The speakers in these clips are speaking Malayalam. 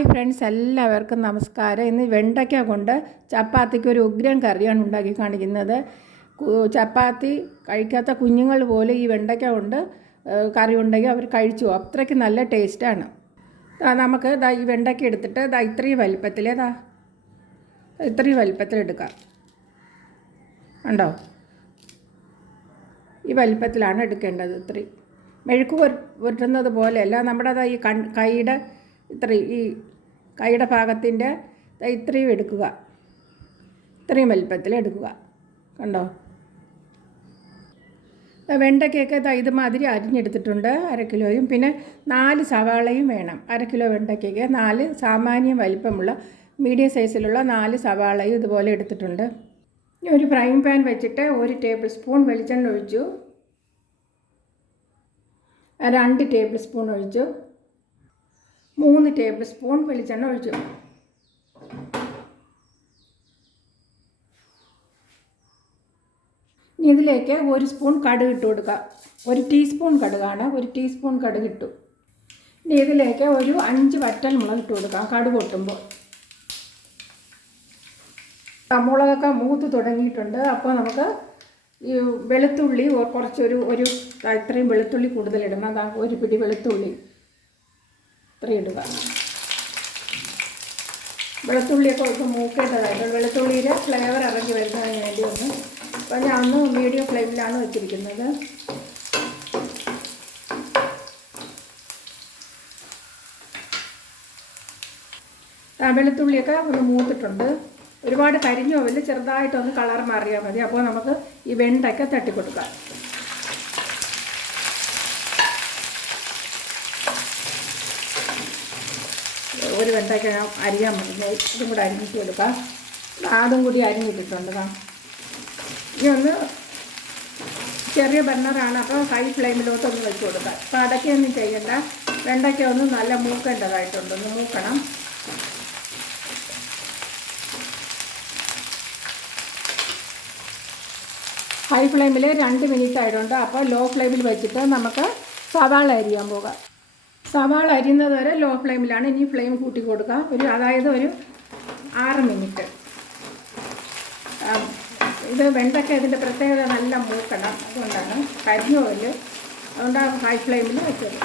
ഹായ് ഫ്രണ്ട്സ് എല്ലാവർക്കും നമസ്കാരം. ഇന്ന് വെണ്ടയ്ക്ക കൊണ്ട് ചപ്പാത്തിക്ക് ഒരു ഉഗ്രൻ കറിയാണ് ഉണ്ടാക്കി കാണിക്കുന്നത്. ചപ്പാത്തി കഴിക്കാത്ത കുഞ്ഞുങ്ങൾ പോലും ഈ വെണ്ടയ്ക്ക കൊണ്ട് കറി ഉണ്ടെങ്കിൽ അവർ കഴിച്ചു. അത്രയ്ക്ക് നല്ല ടേസ്റ്റാണ്. നമുക്ക് ദാ ഈ വെണ്ടയ്ക്ക എടുത്തിട്ട് ദാ ഇത്രയും വലിപ്പത്തിലേ ദാ ഇത്രയും വലിപ്പത്തിലെടുക്കാം ഉണ്ടോ ഈ വലിപ്പത്തിലാണ് എടുക്കേണ്ടത് ഇത്രയും. മെഴുക്ക് പുര- പുരട്ടുന്നത് പോലെയല്ല നമ്മുടെ ഈ കൺ കൈയുടെ ഇത്രയും ഈ കൈയുടെ ഭാഗത്തിന്റെ ഇത്രയും എടുക്കുക. ഇത്രയും വലിപ്പത്തിൽ എടുക്കുക. കണ്ടോ? വെണ്ടയ്ക്കൊക്കെ ഇത് ഇതുമാതിരി അരിഞ്ഞെടുത്തിട്ടുണ്ട് അര കിലോയും. പിന്നെ നാല് സവാളയും വേണം. അര കിലോ വെണ്ടയ്ക്കൊക്കെ നാല് സാമാന്യം വലിപ്പമുള്ള മീഡിയം സൈസിലുള്ള നാല് സവാളയും ഇതുപോലെ എടുത്തിട്ടുണ്ട്. ഒരു ഫ്രൈങ് പാൻ വെച്ചിട്ട് ഒരു ടേബിൾ സ്പൂൺ വെളിച്ചെണ്ണ ഒഴിച്ചു. രണ്ട് ടേബിൾ സ്പൂൺ ഒഴിച്ചു. മൂന്ന് ടേബിൾ സ്പൂൺ വെളിച്ചെണ്ണ ഒഴിച്ചു. ഇനി ഇതിലേക്ക് ഒരു സ്പൂൺ കടുക് ഇട്ട് കൊടുക്കുക. ഒരു ടീസ്പൂൺ കടുകാണ് ഒരു ടീസ്പൂൺ കടുക് ഇട്ടു. ഇനി ഇതിലേക്ക് ഒരു അഞ്ച് വറ്റൽ മുളക് ഇട്ട് കൊടുക്കാം കടുക് പൊട്ടുമ്പോൾ. മുളകൊക്കെ മൂത്ത് തുടങ്ങിയിട്ടുണ്ട് അപ്പോൾ നമുക്ക് ഈ വെളുത്തുള്ളി കുറച്ചൊരു ഒരു ഇത്രയും വെളുത്തുള്ളി കൂടുതലിടണം ഒരു പിടി വെളുത്തുള്ളി. ഇത്രയും ഇടുക വെളുത്തുള്ളിയൊക്കെ ഒക്കെ മൂക്കേണ്ടതായിട്ട് വെളുത്തുള്ളിയുടെ ഫ്ലേവർ ഇറങ്ങി വരുന്നതിന് വേണ്ടി ഒന്ന് അപ്പോൾ ഞാൻ ഒന്ന് മീഡിയം ഫ്ലെയിമിലാണ് വെച്ചിരിക്കുന്നത്. വെളുത്തുള്ളിയൊക്കെ ഒന്ന് മൂത്തിട്ടുണ്ട്. ഒരുപാട് കരിഞ്ഞോ വലിയ ചെറുതായിട്ടൊന്ന് കളർ മാറിയാൽ മതി. അപ്പോൾ നമുക്ക് ഈ വെണ്ടയ്ക്ക് തട്ടിക്കൊടുക്കാം. ഒരു വെണ്ടയ്ക്ക അരിയാൻ മതി. ഇതും കൂടെ അരിഞ്ഞിട്ട് കൊടുക്കാം. അതും കൂടി അരിഞ്ഞിട്ടിട്ടുണ്ട്. ഇനി ഒന്ന് ചെറിയ ബർണറാണ് അപ്പോൾ ഹൈ ഫ്ലെയിമിലോട്ട് ഒന്ന് വെച്ച് കൊടുക്കാം. അപ്പോൾ അടയ്ക്കൊന്നും ചെയ്യണ്ട. വെണ്ടയ്ക്ക ഒന്ന് നല്ല മൂക്കേണ്ടതായിട്ടുണ്ട്. ഒന്ന് മൂക്കണം. ഹൈ ഫ്ലെയിമിൽ രണ്ട് മിനിറ്റ് ആയിട്ടുണ്ട്. അപ്പോൾ ലോ ഫ്ലെയിമിൽ വെച്ചിട്ട് നമുക്ക് സവാള അരിയാൻ പോകാം. സവാള അരിയുന്നത് വരെ ലോ ഫ്ലെയിമിലാണ് ഇനി ഫ്ലെയിം കൂട്ടി കൊടുക്കുക ഒരു അതായത് ഒരു ആറ് മിനിറ്റ് ഇത് വെണ്ടയ്ക്ക ഇതിന്റെ പ്രത്യേകത നല്ല മൂക്കണം. അതുകൊണ്ടാണ് കരിഞ്ഞോൽ അതുകൊണ്ടാണ് ഹൈ ഫ്ലെയിമിൽ വെച്ചത്.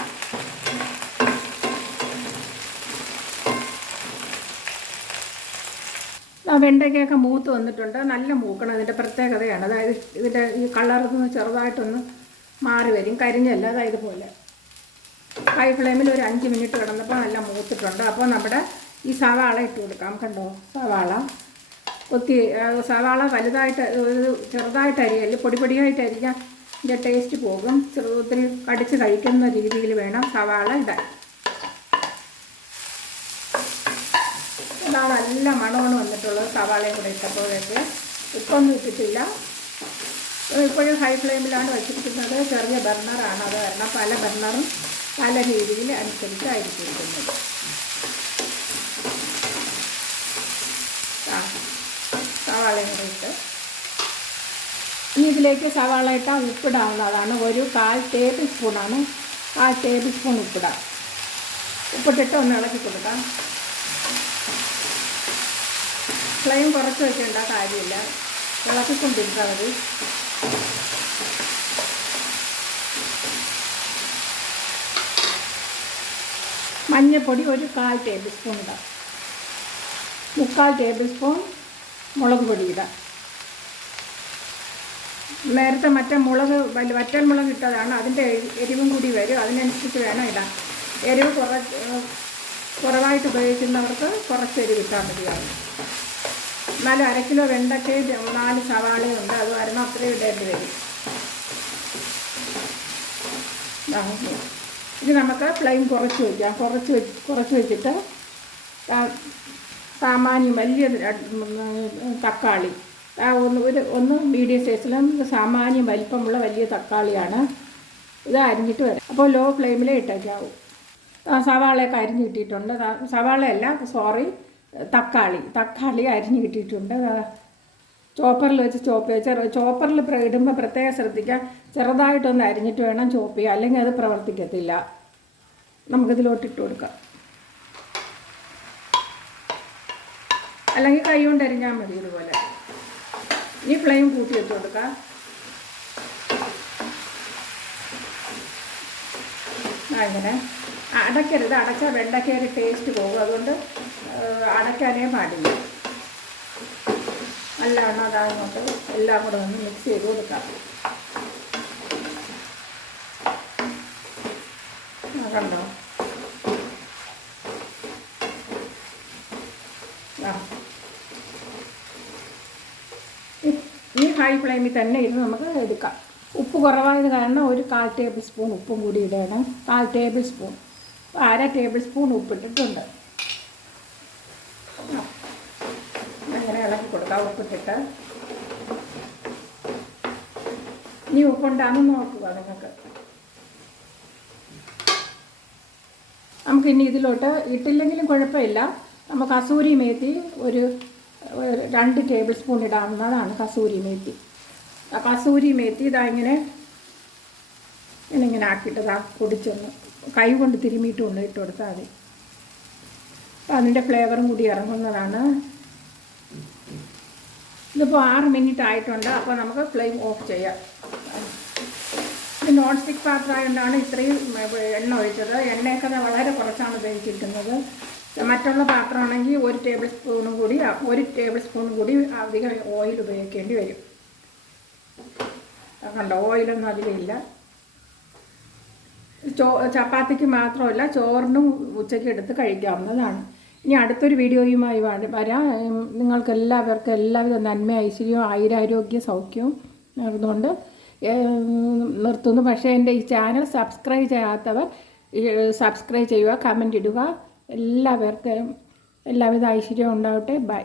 ആ വെണ്ടയ്ക്കൊക്കെ മൂത്ത് വന്നിട്ടുണ്ട്. നല്ല മൂക്കണം. ഇതിന്റെ പ്രത്യേകതയാണ്. അതായത് ഇതിന്റെ ഈ കളറൊന്ന് ചെറുതായിട്ടൊന്ന് മാറി വരും. കരിഞ്ഞല്ല. അതായത് ഇതുപോലെ ഹൈ ഫ്ലെയിമിൽ ഒരു അഞ്ച് മിനിറ്റ് കിടന്നപ്പോൾ നല്ല മൂത്തിട്ടുണ്ട്. അപ്പോൾ നമ്മുടെ ഈ സവാള ഇട്ട് കൊടുക്കാം. കണ്ടോ? സവാള. ഒത്തി ആ, സവാള വലുതായിട്ട് ഒരു ചെറുതായിട്ട് അരിയല്ല പൊടി പൊടിയായിട്ട് അരിഞ്ഞാൽ ഇതിന്റെ ടേസ്റ്റ് പോകും. ചെറുതിൽ കടിച്ച് കഴിക്കുന്ന രീതിയിൽ വേണം സവാള ഇടാൻ. ഇതാണ് നല്ല മണമാണ് വന്നിട്ടുള്ളത് സവാളയും കൂടെ ഇട്ടപ്പോഴേക്ക്. ഇപ്പം ഒന്നും ഇട്ടിട്ടില്ല. ഇപ്പോഴും ഹൈ ഫ്ലെയിമിലാണ് വെച്ചിരിക്കുന്നത്. ചെറിയ ബർണറാണ് അത് കാരണം പല ബർണറും പല രീതിയിൽ അനുസരിച്ചായിരിക്കും. ഇരിക്കുന്നത് ആ, സവാളയും കൂടെ ഇട്ട്. ഇനി ഇതിലേക്ക് സവാള ഇട്ടാൽ ഉപ്പിടാവുന്നതാണ്. ഒരു കാൽ ടേബിൾ സ്പൂണാണ് കാൽ ടേബിൾ സ്പൂൺ ഉപ്പിടാം. ഉപ്പിട്ടിട്ട് ഒന്ന് ഇളക്കി കൊടുക്കാം. ഫ്ലെയിം കുറച്ച് വെക്കേണ്ട കാര്യമില്ല. ഇളക്കിക്കൊണ്ടിരിക്കുക മതി. മഞ്ഞൾപ്പൊടി ഒരു കാൽ ടേബിൾ സ്പൂൺ ഇടാം. മുക്കാൽ ടേബിൾ സ്പൂൺ മുളക് പൊടി ഇടാം. നേരത്തെ മറ്റേ മുളക് വറ്റൽ മുളക് ഇട്ടതാണ്. അതിന്റെ എരിവും കൂടി വരും. അതിനനുസരിച്ച് വേണം ഇടാൻ. എരിവ് കുറച്ച് കുറവായിട്ട് ഉപയോഗിക്കുന്നവർക്ക് കുറച്ച് എരിവ് ഇട്ടാൽ മതിയാവും. എന്നാലും അര കിലോ വെണ്ടയ്ക്കയും നാല് സവാളയും ഉണ്ട്. അത് വരണം. അത്രയും ഇടേണ്ടി വരും. ഇത് നമുക്ക് ഫ്ലെയിം കുറച്ച് വയ്ക്കാം കുറച്ച് വെച്ച് കുറച്ച് വെച്ചിട്ട് സാമാന്യം വലിയ തക്കാളി. ഒന്ന് ഒരു ഒന്ന് മീഡിയം സൈസിലും സാമാന്യം വലിപ്പമുള്ള വലിയ തക്കാളിയാണ്. ഇത് അരിഞ്ഞിട്ട് വരാം. അപ്പോൾ ലോ ഫ്ലെയിമിലേ ഇട്ടേക്കാവും സവാളയൊക്കെ അരിഞ്ഞ് കിട്ടിയിട്ടുണ്ട്. സവാളയല്ല സോറി തക്കാളി. തക്കാളി അരിഞ്ഞ് കിട്ടിയിട്ടുണ്ട്. ചോപ്പറിൽ വെച്ച് ചോപ്പ് ചെറു ചോപ്പറിൽ ഇടുമ്പോൾ പ്രത്യേകം ശ്രദ്ധിക്കുക ചെറുതായിട്ടൊന്ന് അരിഞ്ഞിട്ട് വേണം ചോപ്പ് ചെയ്യുക അല്ലെങ്കിൽ അത് പ്രവർത്തിക്കത്തില്ല. നമുക്കിതിലോട്ട് ഇട്ട് കൊടുക്കാം. അല്ലെങ്കിൽ കൈ കൊണ്ട് അരിഞ്ഞാൽ മതി ഇതുപോലെ. ഇനി ഫ്ലെയിം കൂട്ടി വെച്ച് കൊടുക്കാം. അങ്ങനെ അടയ്ക്കരുത്. അടച്ചാൽ വെണ്ടയ്ക്കയൊരു ടേസ്റ്റ് പോകും. അതുകൊണ്ട് അടയ്ക്കാനേ പാടില്ല. നല്ലവണ്ണം അതായത് എല്ലാം കൂടെ ഒന്ന് മിക്സ് ചെയ്ത് കൊടുക്കാം. കണ്ടോ. ഈ- ഹൈ ഫ്ലെയിമിൽ തന്നെ ഇരുന്ന് നമുക്ക് എടുക്കാം. ഉപ്പ് കുറവായത് കാരണം ഒരു കാൽ ടേബിൾ സ്പൂൺ ഉപ്പും കൂടി ഇടണം. കാൽ ടേബിൾ സ്പൂൺ അര ടേബിൾ സ്പൂൺ ഉപ്പിട്ടിട്ടുണ്ട് ആ. അങ്ങനെ ഇളക്കി കൊടുക്കാം ഉപ്പിട്ടിട്ട്. ഇനി ഉപ്പുണ്ടാകുന്ന നോക്കുക നിങ്ങൾക്ക്. നമുക്ക് ഇനി ഇതിലോട്ട് ഇട്ടില്ലെങ്കിലും കുഴപ്പമില്ല. നമുക്ക് കസൂരി മേത്തി ഒരു രണ്ട് ടേബിൾ സ്പൂൺ ഇടാവുന്നതാണ് കസൂരി മേത്തി. ആ കസൂരി മേത്തി ഇതാ ഇങ്ങനെ ഇങ്ങനെ ഇങ്ങനെ ആക്കിയിട്ടതാ പൊടിച്ചൊന്ന് കൈ കൊണ്ട് തിരുമിയിട്ട് ഒന്ന് ഇട്ട് കൊടുത്താൽ മതി. അതിന്റെ ഫ്ലേവറും കൂടി ഇറങ്ങുന്നതാണ്. ഇതിപ്പോൾ ആറ് മിനിറ്റ് ആയിട്ടുണ്ട്. അപ്പോൾ നമുക്ക് ഫ്ലെയിം ഓഫ് ചെയ്യാം. ഇത് നോൺ സ്റ്റിക്ക് പാത്രമായതുകൊണ്ടാണ് ഇത്രയും എണ്ണ ഒഴിച്ചത്. എണ്ണയൊക്കെ വളരെ കുറച്ചാണ് ഉപയോഗിച്ചിരിക്കുന്നത്. മറ്റുള്ള പാത്രമാണെങ്കിൽ ഒരു ടേബിൾ സ്പൂണും കൂടി ഒരു ടേബിൾ സ്പൂണും കൂടി അധികം ഓയിൽ ഉപയോഗിക്കേണ്ടി വരും. കണ്ടോ? ഓയിലൊന്നും അതിലില്ല ചോ ചപ്പാത്തിക്ക് മാത്രമല്ല ചോറിനും ഉച്ചയ്ക്ക് എടുത്ത് കഴിക്കാവുന്നതാണ്. ഇനി അടുത്തൊരു വീഡിയോയുമായി വരാം. നിങ്ങൾക്ക് എല്ലാവർക്കും എല്ലാവിധ നന്മ ഐശ്വര്യവും ആയുരാരോഗ്യ സൗഖ്യവും നേർന്നുകൊണ്ട് നിർത്തുന്നു. പക്ഷേ എന്റെ ഈ ചാനൽ സബ്സ്ക്രൈബ് ചെയ്യാത്തവർ സബ്സ്ക്രൈബ് ചെയ്യുക കമന്റ് ഇടുക. എല്ലാവർക്കും എല്ലാവിധ ഐശ്വര്യവും ഉണ്ടാവട്ടെ. ബൈ.